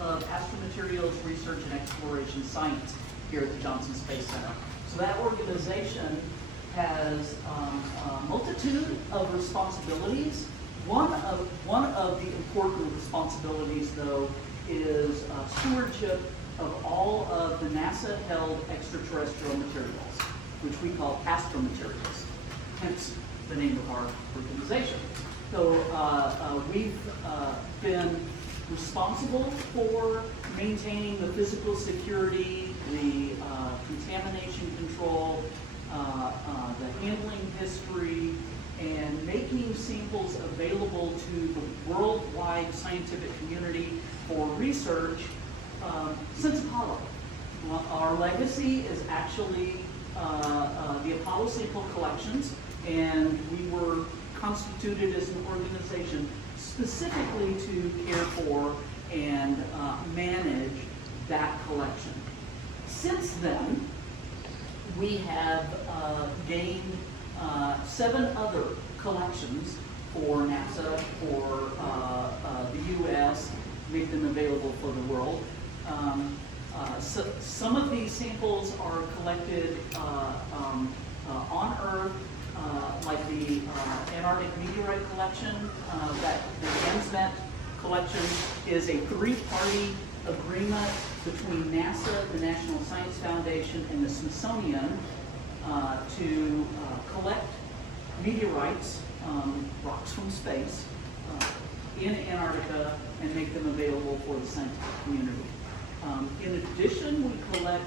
of Astromaterials Research and Exploration Science here at the Johnson Space Center. So that organization has a multitude of responsibilities. One of the important responsibilities, though, is stewardship of all of the NASA-held extraterrestrial materials, which we call Astromaterials, hence the name of our organization. So we've been responsible for maintaining the physical security, the contamination control, the handling history, and making samples available to the worldwide scientific community for research since Apollo. Our legacy is actually the Apollo sample collections, and we were constituted as an organization specifically to care for and manage that collection. Since then, we have gained 7 other collections for NASA, for the U.S., make them available for the world. So some of these samples are collected on Earth, like the Antarctic meteorite collection. That the ANSMET collection is a 3-party agreement between NASA, the National Science Foundation, and the Smithsonian to collect meteorites, rocks from space, in Antarctica and make them available for the scientific community. In addition, we collect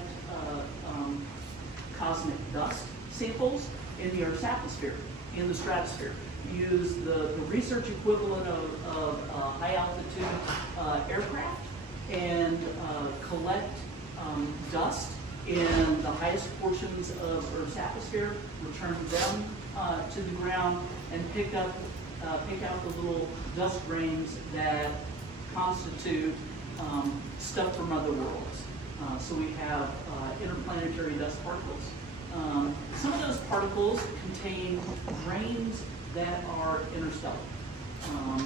cosmic dust samples in the Earth's atmosphere, in the stratosphere. We use the research equivalent of high altitude aircraft and collect dust in the highest portions of Earth's atmosphere, return them to the ground, and pick out the little dust grains that constitute stuff from other worlds. So we have interplanetary dust particles. Some of those particles contain grains that are interstellar.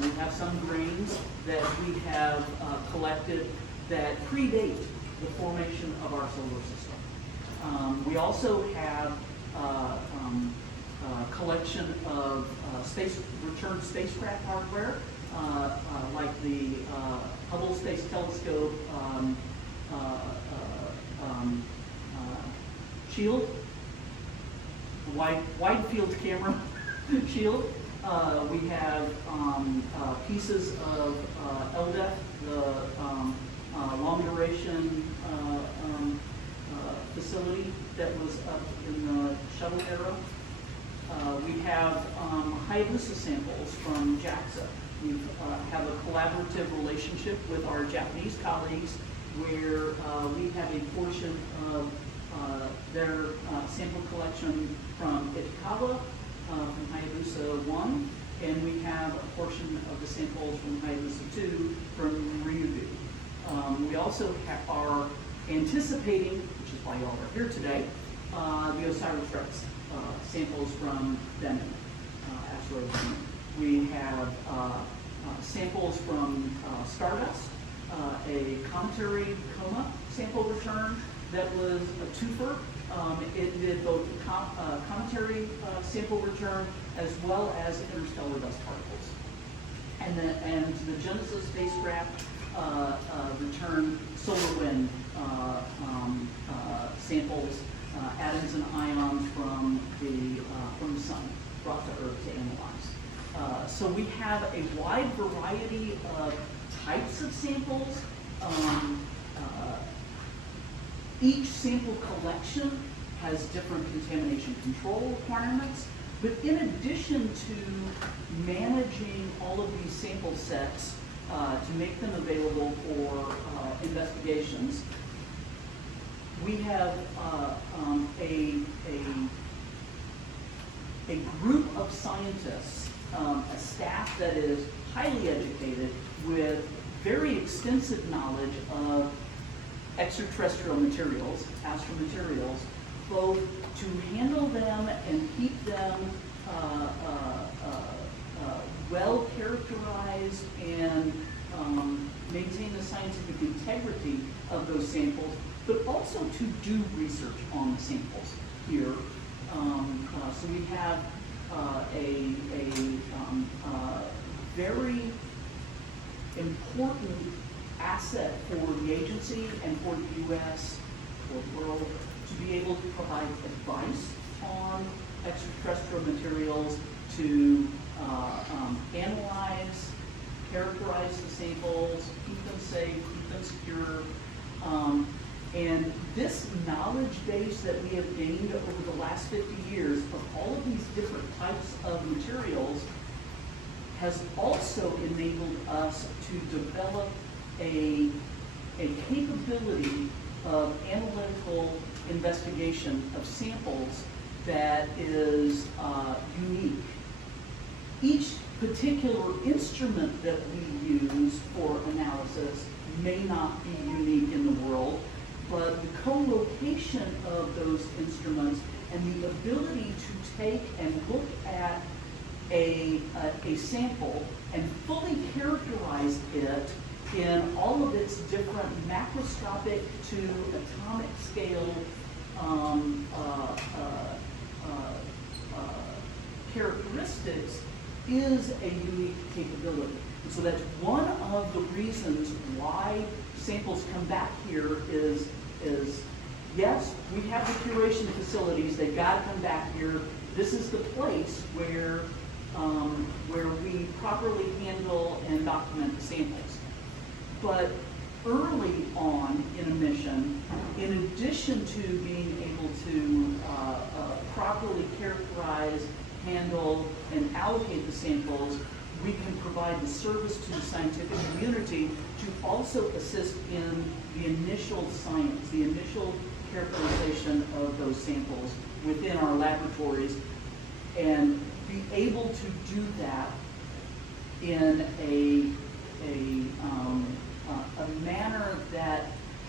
We have some grains that we have collected that predate the formation of our solar system. We also have a collection of returned spacecraft hardware, like the Hubble Space Telescope shield, wide field camera shield. We have pieces of LDEF, the long duration facility that was up in the shuttle era. We have Hayabusa samples from JAXA. We have a collaborative relationship with our Japanese colleagues where we have a portion of their sample collection from Itokawa, from Hayabusa 1, and we have a portion of the samples from Hayabusa 2 from Ryugu. We also are anticipating, which is why y'all are here today, the OsirisRex samples from Denman, asteroid Denman. We have samples from Stardust, a cometary coma sample return that was a twofer. It did both cometary sample return as well as interstellar dust particles. And the Genesis spacecraft returned solar wind samples, atoms and ions from the sun, brought to Earth to analyze. So we have a wide variety of types of samples. Each sample collection has different contamination control requirements, but in addition to managing all of these sample sets to make them available for investigations, we have a group of scientists, a staff that is highly educated with very extensive knowledge of extraterrestrial materials, astromaterials, both to handle them and keep them well characterized and maintain the scientific scientific integrity of those samples, but also to do research on the samples here. So we have a very important asset for the agency and for the U.S., for the world, to be able to provide advice on extraterrestrial materials, to analyze, characterize the samples, keep them safe, keep them secure. And this knowledge base that we have gained over the last 50 years of all of these different types of materials has also enabled us to develop a capability of analytical investigation of samples that is unique. Each particular instrument that we use for analysis may not be unique in the world, but the co-location of those instruments and the ability to take and look at a sample and fully characterize it in all of its different macroscopic to atomic scale characteristics is a unique capability. And so that's one of the reasons why samples come back here is yes, we have the curation facilities, they've got to come back here. This is the place where we properly handle and document the samples. But early on in a mission, in addition to being able to properly characterize, handle, and allocate the samples, we can provide the service to the scientific community to also assist in the initial science, the initial characterization of those samples within our laboratories, and be able to do that in a manner that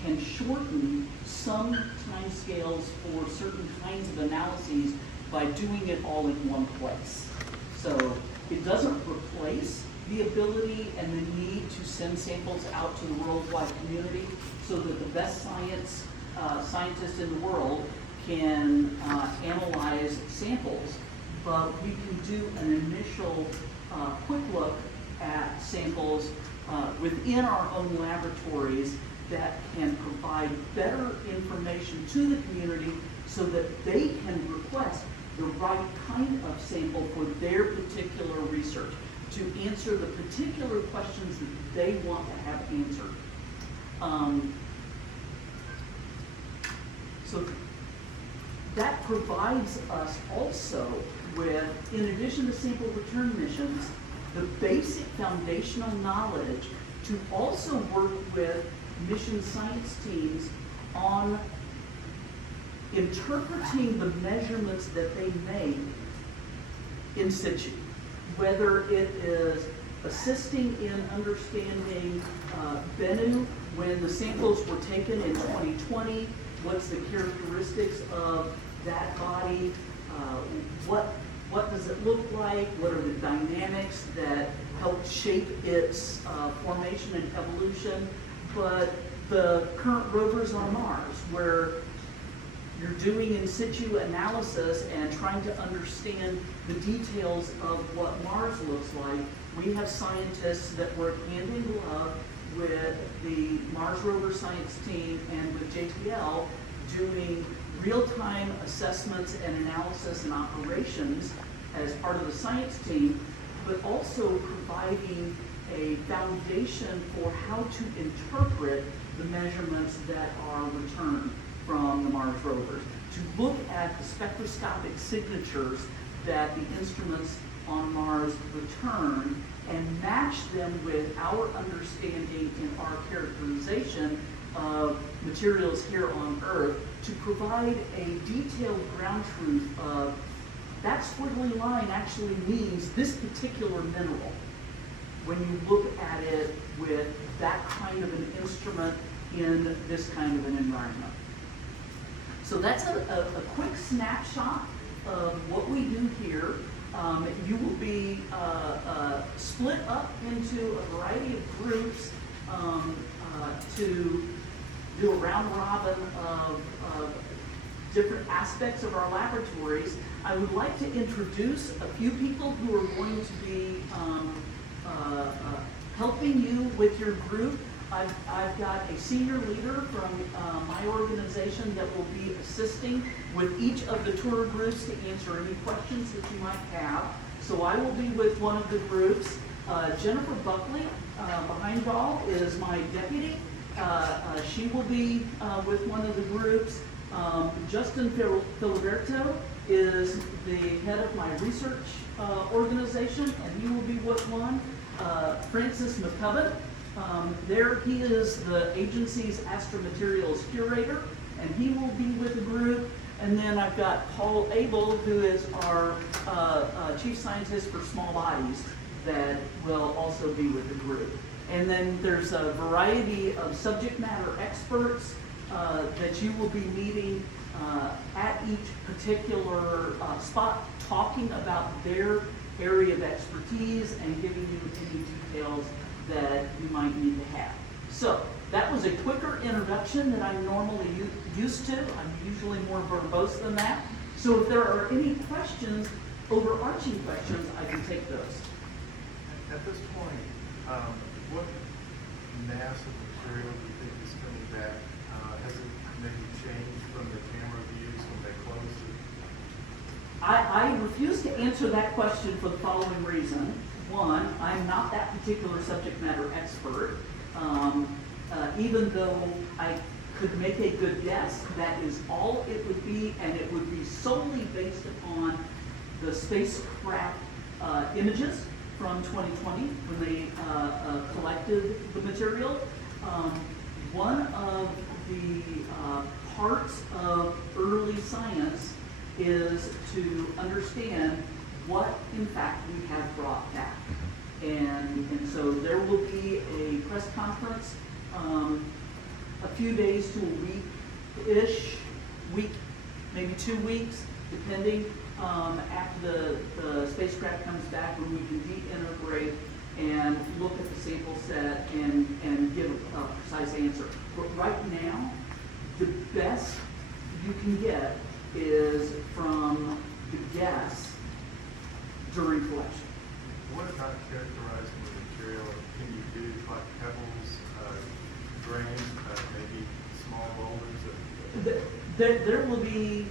can shorten some time scales for certain kinds of analyses by doing it all in one place. So it doesn't replace the ability and the need to send samples out to the worldwide community so that the best scientists in the world can analyze samples, but we can do an initial quick look at samples within our own laboratories that can provide better information to the community so that they can request the right kind of sample for their particular research, to answer the particular questions that they want to have answered. So that provides us also with, in addition to sample return missions, the basic foundational knowledge to also work with mission science teams on interpreting the measurements that they make in situ, whether it is assisting in understanding Bennu when the samples were taken in 2020, what's the characteristics of that body, what does it look like, what are the dynamics that help shape its formation and evolution, but the current rovers on Mars, where you're doing in situ analysis and trying to understand the details of what Mars looks like. We have scientists that work hand in glove with the Mars rover science team and with JPL doing real-time assessments and analysis and operations as part of the science team, but also providing a foundation for how to interpret the measurements that are returned from the Mars rovers, to look at the spectroscopic signatures that the instruments on Mars return and match them with our understanding and our characterization of materials here on Earth, to provide a detailed ground truth of that squiggly line actually means this particular mineral when you look at it with that kind of an instrument in this kind of an environment. So that's a quick snapshot of what we do here. You will be split up into a variety of groups to do a round robin of different aspects of our laboratories. I would like to introduce a few people who are going to be helping you with your group. I've got a senior leader from my organization that will be assisting with each of the tour groups to answer any questions that you might have. So I will be with one of the groups. Jennifer Buckley, behind y'all, is my deputy. She will be with one of the groups. Justin Filiberto is the head of my research organization, and he will be with one. Francis McCubbin, there he is the agency's Astromaterials curator, and he will be with the group. And then I've got Paul Abel, who is our chief scientist for small bodies, that will also be with the group. And then there's a variety of subject matter experts that you will be meeting at each particular spot, talking about their area of expertise and giving you any details that you might need to have. So that was a quicker introduction than I'm normally used to. I'm usually more verbose than that. So if there are any questions, overarching questions, I can take those. At this point, what mass of material do you think is coming back? Has it maybe changed from the camera views when they closed it? I refuse to answer that question for the following reason. One, I'm not that particular subject matter expert. Even though I could make a good guess, that is all it would be, and it would be solely based upon the spacecraft images from 2020 when they collected the material. One of the parts of early science is to understand what, in fact, we have brought back. And so there will be a press conference a few days to a week, maybe 2 weeks, depending, after the spacecraft comes back, when we can de-integrate and look at the sample set and give a precise answer. But right now, the best you can get is from the guess during collection. What about characterizing the material? Can you do like pebbles, grains, maybe small boulders? There will be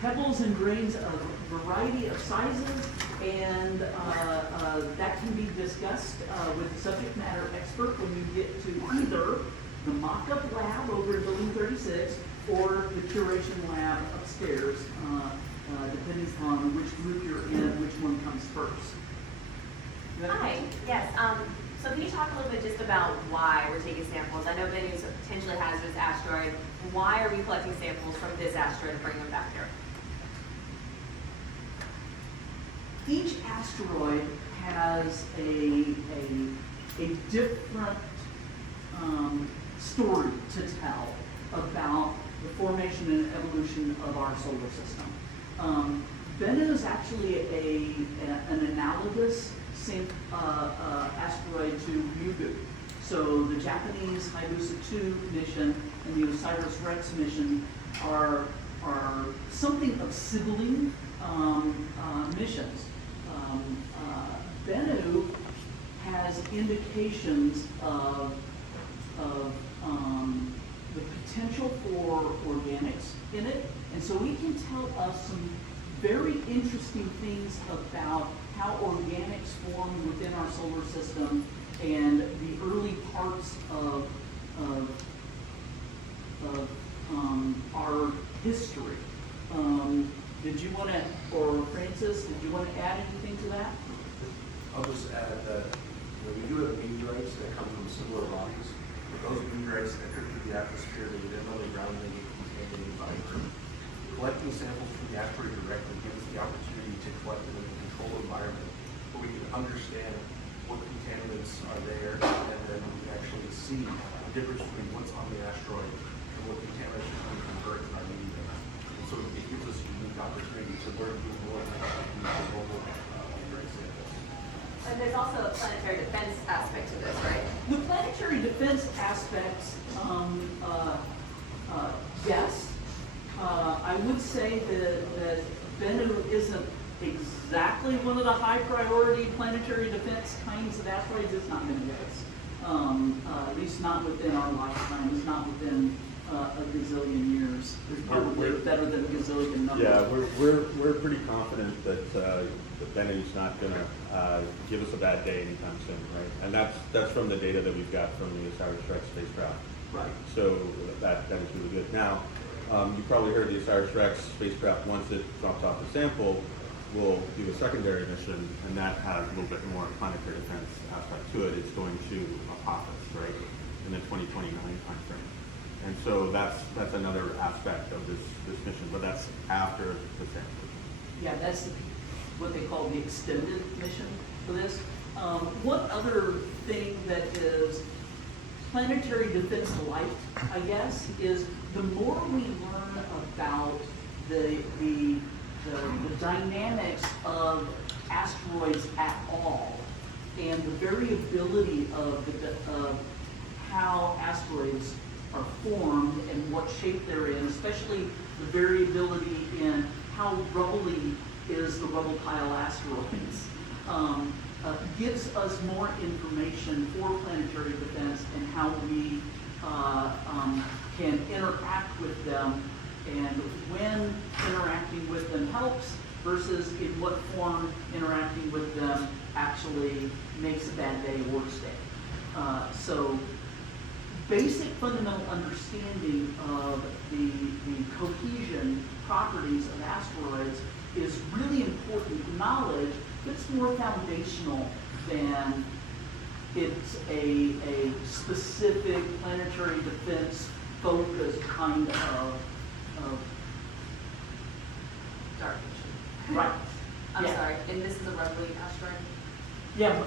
pebbles and grains of a variety of sizes, and that can be discussed with the subject matter expert when you get to either the mock-up lab over in Building 36 or the curation lab upstairs, depending on which group you're in, which one comes first. Hi, yes. So can you talk a little bit just about why we're taking samples? I know Bennu's a potentially hazardous asteroid. Why are we collecting samples from this asteroid and bringing them back here? Each asteroid has a different story to tell about the formation and evolution of our solar system. Bennu is actually an analogous asteroid to Ryugu. So the Japanese Hayabusa 2 mission and the OsirisRex mission are something of sibling missions. Bennu has indications of the potential for organics in it, and so it can tell us some very interesting things about how organics form within our solar system and the early parts of our history. Did you want to, or Francis, did you want to add anything to that? I'll just add that we do have meteorites that come from similar bodies, but those meteorites that enter through the atmosphere, they then on the ground and they get contaminated by Earth. Collecting samples from the asteroid directly gives us the opportunity to collect them in a controlled environment where we can understand what contaminants are there, and then we can actually see the difference between what's on the asteroid and what contaminants are coming from Earth by meteorites. And so it gives us a unique opportunity to learn more about the global meteorite samples. And there's also a planetary defense aspect to this, right? The planetary defense aspects, yes. I would say that Bennu isn't exactly one of the high priority planetary defense kinds of asteroids. It's not Bennu is. At least not within our lifetime. It's not within a gazillion years. It's probably better than a gazillion number. Yeah, we're pretty confident that Bennu's not going to give us a bad day anytime soon, right? And that's from the data that we've got from the OsirisRex spacecraft. Right. So that is really good. Now, you probably heard the OsirisRex spacecraft, once it drops off the sample, will do a secondary mission, and that has a little bit more planetary defense aspect to it. It's going to Apophis, right, in the 2029 timeframe. And so that's another aspect of this mission, but that's after the sample. Yeah, that's what they call the extended mission for this. One other thing that is planetary defense light, I guess, is the more we learn about the dynamics of asteroids at all, and the variability of how asteroids are formed and what shape they're in, especially the variability in how rubbly is the rubble pile asteroids, gives us more information for planetary defense and how we can interact with them, and when interacting with them helps versus in what form interacting with them actually makes a bad day a worse day. So basic fundamental understanding of the cohesion properties of asteroids is really important knowledge, but it's more foundational than it's a specific planetary defense focused kind of Dark. right. I'm Yeah. sorry, and this is a rubbly asteroid? Yeah,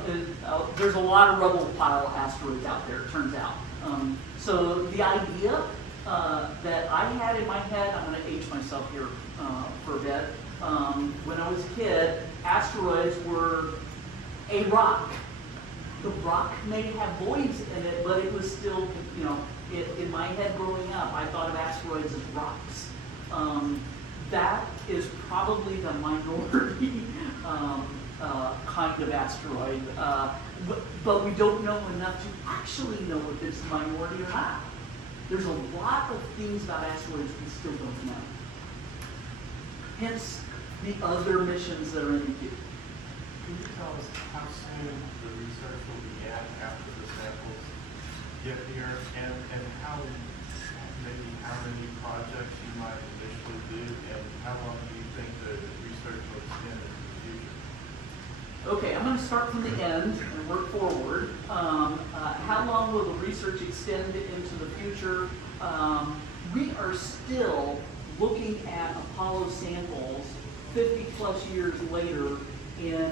there's a lot of rubble pile asteroids out there, it turns out. So the idea that I had in my head, I'm going to age myself here for a bit. When I was a kid, asteroids were a rock. The rock may have voids in it, but it was still, in my head growing up, I thought of asteroids as rocks. That is probably the minority kind of asteroid, but we don't know enough to actually know if it's the minority or not. There's a lot of things about asteroids we still don't know. Hence, the other missions that are in the queue. Can you tell us how soon the research will begin after the samples get here, and how many projects you might initially do, and how long do you think the research will extend into the future? Okay, I'm going to start from the end and work forward. How long will the research extend into the future? We are still looking at Apollo samples 50 plus years later in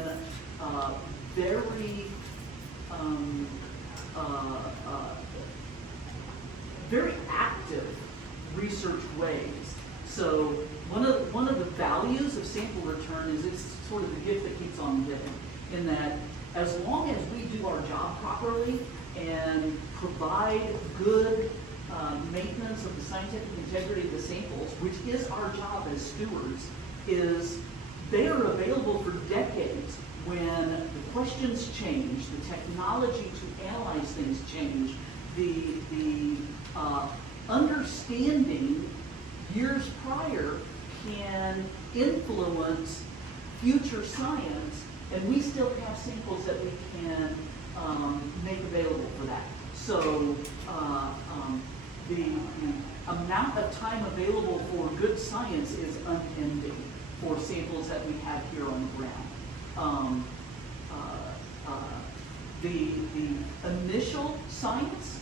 very active research ways. So one of the values of sample return is it's sort of the gift that keeps on giving, in that as long as we do our job properly and provide good maintenance of the scientific integrity of the samples, which is our job as stewards, is they are available for decades. When the questions change, the technology to analyze things change, the understanding years prior can influence future science, and we still have samples that we can make available for that. So the amount of time available for good science is unending for samples that we have here on the ground. The initial science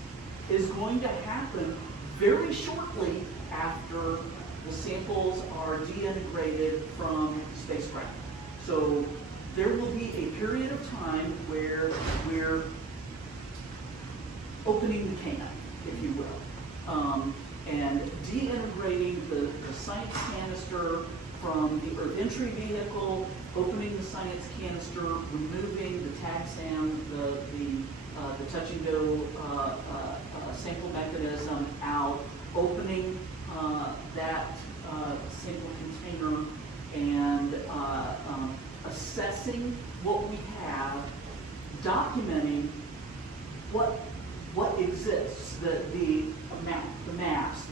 is going to happen very shortly after the samples are deintegrated from spacecraft. So there will be a period of time where we're opening the can, if you will, and deintegrating the science canister from the Earth entry vehicle opening the science canister, removing the tag sand, the touch and go sample mechanism out, opening that sample container, and assessing what we have, documenting what exists, the mass,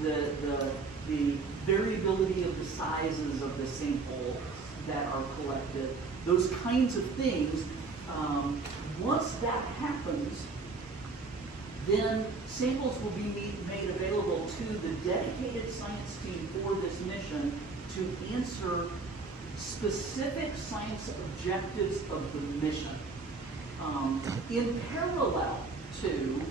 the variability of the sizes of the samples that are collected, those kinds of things. Once that happens, then samples will be made available to the dedicated science team for this mission to answer specific science objectives of the mission. In parallel to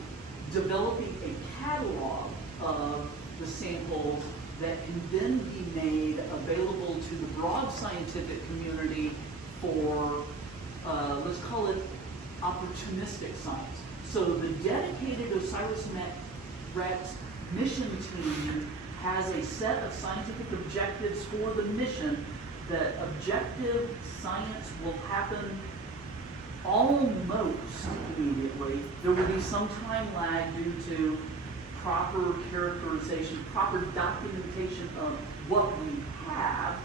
developing a catalog of the samples that can then be made available to the broad scientific community for, let's call it opportunistic science. So the dedicated OsirisRex mission team has a set of scientific objectives for the mission. That objective science will happen almost immediately. There will be some time lag due to proper characterization, proper documentation of what we have,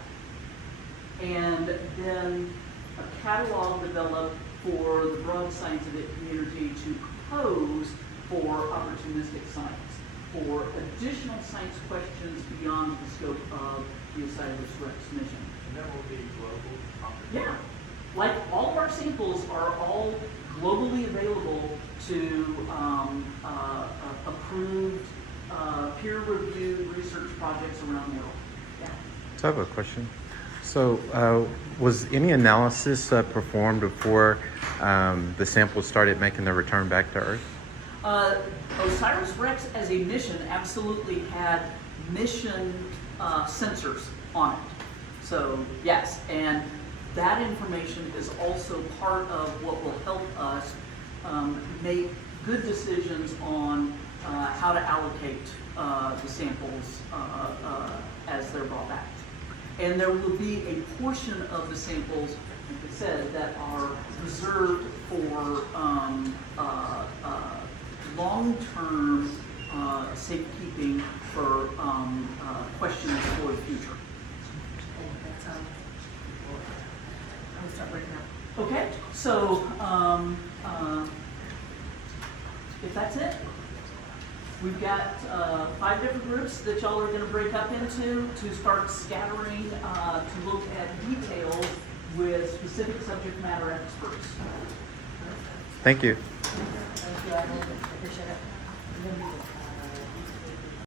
and then a catalog developed for the broad scientific community to propose for opportunistic science, for additional science questions beyond the scope of the OsirisRex mission. And that will be global? Yeah, like all of our samples are all globally available to approved, peer-reviewed research projects around the world. Yeah. So I have a question. So was any analysis performed before the samples started making their return back to Earth? OsirisRex as a mission absolutely had mission sensors on it. So yes, and that information is also part of what will help us make good decisions on how to allocate the samples as they're brought back. And there will be a portion of the samples, like I said, that are reserved for long-term safekeeping for questions for the future. Okay, so if that's it, we've got 5 different groups that y'all are going to break up into to start scattering to look at details with specific subject matter experts. Thank you. Thank you, I appreciate it.